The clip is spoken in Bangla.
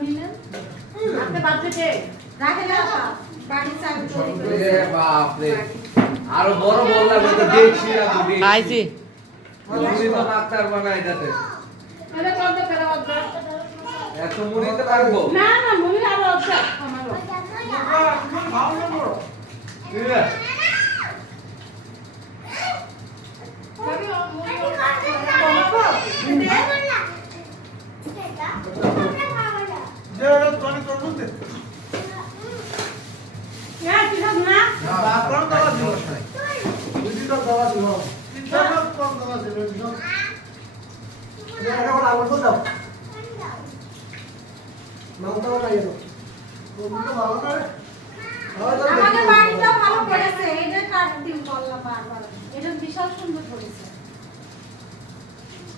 মুড়ি নেন আপনি বাজেটে রাখে না বাড়ি চাবি চলে রে বাপ রে আরো বড় বল লাগবে তো দেখছি না তুমি আইছি মুড়ি তো মাত্রার বানাই যাতে এটা কত করে হবে এত মুড়ি তো লাগবো না না মুড়ি আরো আছে আমারও খাও না বড় ঠিক আছে আমাদের বাড়িটা ভালো করেছে এটা কাট দিন বললাম বারবার এটা বিশাল সুন্দর করেছে